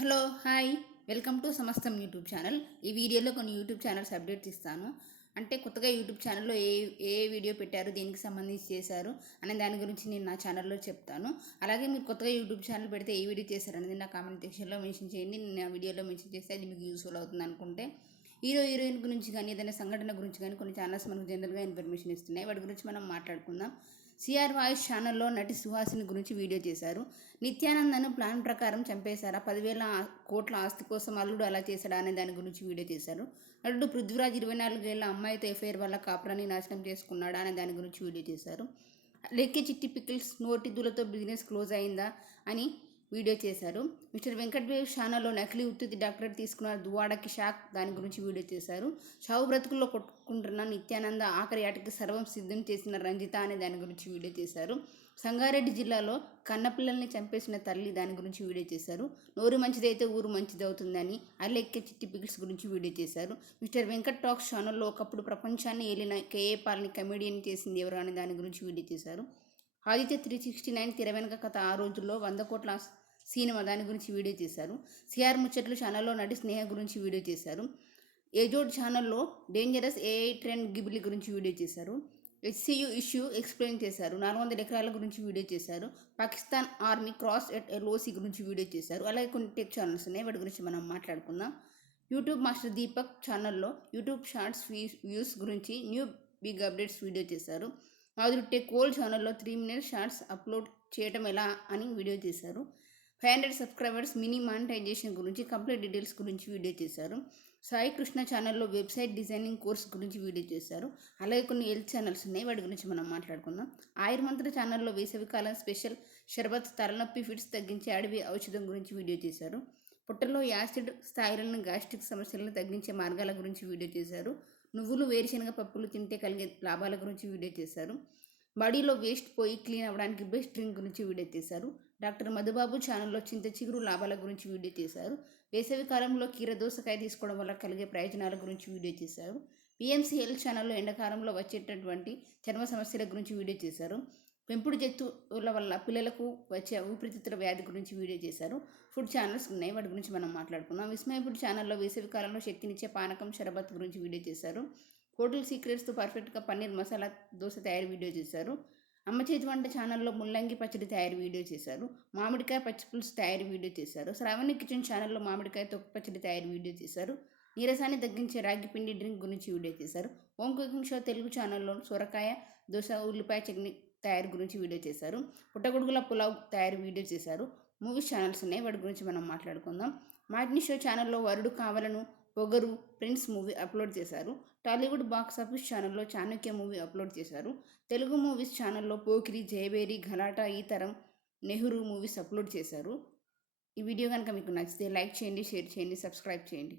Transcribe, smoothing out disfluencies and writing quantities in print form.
Hello hi welcome to సమస్తం YouTube channel. ఈ వీడియోలో కొన్ని యూట్యూబ్ ఛానల్స్ అప్డేట్స్ ఇస్తాను. అంటే కొత్తగా యూట్యూబ్ ఛానల్లో ఏ వీడియో పెట్టారు, దేనికి సంబంధించి చేశారు అనే దాని గురించి నేను నా ఛానల్లో చెప్తాను. అలాగే మీరు కొత్తగా యూట్యూబ్ ఛానల్ పెడితే ఏ వీడియో చేశారు అనేది నా కామెంట్ సెక్షన్లో మెన్షన్ చేయండి. నేను ఆ వీడియోలో మెన్షన్ చేస్తే అది మీకు యూస్ఫుల్ అవుతుంది అనుకుంటే. హీరోయిన్ గురించి కానీ ఏదైనా సంఘటన గురించి కానీ కొన్ని ఛానల్స్ మనకు జనరల్గా ఇన్ఫర్మేషన్ ఇస్తున్నాయి. వాటి గురించి మనం మాట్లాడుకుందాం. సిఆర్ వాయిస్ ఛానల్లో నటి సుహాసిని గురించి వీడియో చేశారు. నిత్యానందను ప్లాన్ ప్రకారం చంపేశారా, 10,000 కోట్ల ఆస్తి కోసం అల్లుడు అలా చేశాడా అనే దాని గురించి వీడియో చేశారు. నటుడు పృథ్వీరాజ్ 24 ఏళ్ల అమ్మాయితో ఎఫ్ఐఆర్ వల్ల కాపురాన్ని నాశనం చేసుకున్నాడా అనే దాని గురించి వీడియో చేశారు. లెక్కే చిట్టి పికిల్స్ నోటి దూలతో బిజినెస్ క్లోజ్ అయిందా అని వీడియో చేశారు. మిస్టర్ వెంకటేష్ ఛానల్లో నకిలీ ఉత్తుతి డాక్టరేట్ తీసుకున్న దువాడకి షాక్ దాని గురించి వీడియో చేశారు. చావు బ్రతుకుల్లో కొట్టుకుంటున్న నిత్యానంద ఆఖరి ఆటకి సర్వం సిద్ధం చేసిన రంజిత అనే దాని గురించి వీడియో చేశారు. సంగారెడ్డి జిల్లాలో కన్నపిల్లల్ని చంపేసిన తల్లి దాని గురించి వీడియో చేశారు. నోరు మంచిదైతే ఊరు మంచిదవుతుందని అల్లెక్కే చిట్టి పికిల్స్ గురించి వీడియో చేశారు. మిస్టర్ వెంకట్ టాక్స్ ఛానల్లో ఒకప్పుడు ప్రపంచాన్ని ఏలిన కేఏ పాల్ని కమెడియన్ చేసింది ఎవరు అనే దాని గురించి వీడియో చేశారు. ఆదిత్య 369 తెర వెనుక కథ ఆ రోజుల్లో 100 కోట్ల సినిమా దాని గురించి వీడియో చేశారు. సిఆర్ ముచ్చట్లు ఛానల్లో నటి స్నేహ గురించి వీడియో చేశారు. ఏజోడ్ ఛానల్లో డేంజరస్ ఏఐ ట్రెండ్ గిబిలి గురించి వీడియో చేశారు. హెచ్సియు ఇష్యూ ఎక్స్ప్లెయిన్ చేశారు. 400 ఎకరాల గురించి వీడియో చేశారు. Pakistan army cross at LOC గురించి వీడియో చేశారు. అలాగే కొన్ని టెక్ ఛానల్స్ ఉన్నాయి, వాటి గురించి మనం మాట్లాడుకుందాం. యూట్యూబ్ మాస్టర్ దీపక్ ఛానల్లో యూట్యూబ్ షార్ట్స్ వ్యూస్ గురించి న్యూ బిగ్ అప్డేట్స్ వీడియో చేశారు. మాధురి టెక్ ఓల్డ్ ఛానల్లో 3 minute షార్ట్స్ అప్లోడ్ చేయటం ఎలా అని వీడియో చేశారు. 500 సబ్స్క్రైబర్స్ మినీ మానిటైజేషన్ గురించి కంప్లీట్ డీటెయిల్స్ గురించి వీడియో చేశారు. సాయి కృష్ణ ఛానల్లో వెబ్సైట్ డిజైనింగ్ కోర్స్ గురించి వీడియో చేశారు. అలాగే కొన్ని హెల్త్ ఛానల్స్ ఉన్నాయి, వాటి గురించి మనం మాట్లాడుకుందాం. ఆయుర్మంత్ర ఛానల్లో వేసవికాలం స్పెషల్ షర్బత్ తలనొప్పి ఫిట్స్ తగ్గించే అడవి ఔషధం గురించి వీడియో చేశారు. పొట్టలో యాసిడ్ స్థాయిలను గ్యాస్ట్రిక్ సమస్యలను తగ్గించే మార్గాల గురించి వీడియో చేశారు. నువ్వులు వేరుశనగ పప్పులు తింటే కలిగే లాభాల గురించి వీడియో చేశారు. బాడీలో వేస్ట్ పోయి క్లీన్ అవ్వడానికి బెస్ట్ డ్రింక్ గురించి వీడియో చేశారు. డాక్టర్ మధుబాబు ఛానల్లో చింత చిగురు లాభాల గురించి వీడియో చేశారు. వేసవి కాలంలో కీర దోసకాయ తీసుకోవడం వల్ల కలిగే ప్రయోజనాల గురించి వీడియో చేశారు. పిఎంసి హెల్త్ ఛానల్లో ఎండాకాలంలో వచ్చేటటువంటి చర్మ సమస్యల గురించి వీడియో చేశారు. పెంపుడు జంతువుల వల్ల పిల్లలకు వచ్చే ఊపిరితిత్తుల వ్యాధి గురించి వీడియో చేశారు. ఫుడ్ ఛానల్స్ ఉన్నాయి, వాటి గురించి మనం మాట్లాడుకుందాం. విస్మయ ఫుడ్ ఛానల్లో వేసవి కాలంలో శక్తినిచ్చే పానకం షరబత్ గురించి వీడియో చేశారు. హోటల్ సీక్రెట్స్తో పర్ఫెక్ట్గా పన్నీర్ మసాలా దోశ తయారీ వీడియో చేశారు. అమ్మ చేతి వంట ఛానల్లో ముల్లంగి పచ్చడి తయారీ వీడియో చేశారు. మామిడికాయ పచ్చిపులుసు తయారీ వీడియో చేశారు. శ్రావణి కిచెన్ ఛానల్లో మామిడికాయ తొక్కు పచ్చడి తయారీ వీడియో చేశారు. నీరసాన్ని తగ్గించే రాగి పిండి డ్రింక్ గురించి వీడియో చేశారు. హోమ్ కుకింగ్ షో తెలుగు ఛానల్లో సొరకాయ దోశ ఉల్లిపాయ చట్నీ తయారీ గురించి వీడియో చేశారు. పుట్టగొడుగుల పులావ్ తయారీ వీడియో చేశారు. మూవీస్ ఛానల్స్ ఉన్నాయి, వాటి గురించి మనం మాట్లాడుకుందాం. మాటిని షో ఛానల్లో వరుడు కావలను, పొగరు, ప్రిన్స్ మూవీ అప్లోడ్ చేశారు. టాలీవుడ్ బాక్స్ ఆఫీస్ ఛానల్లో చాణక్య మూవీ అప్లోడ్ చేశారు. తెలుగు మూవీస్ ఛానల్లో పోకిరి, జయబేరి, గలాటా, ఈ తరం, నెహ్రూ మూవీస్ అప్లోడ్ చేశారు. ఈ వీడియో కనుక మీకు నచ్చితే లైక్ చేయండి, షేర్ చేయండి, సబ్స్క్రైబ్ చేయండి.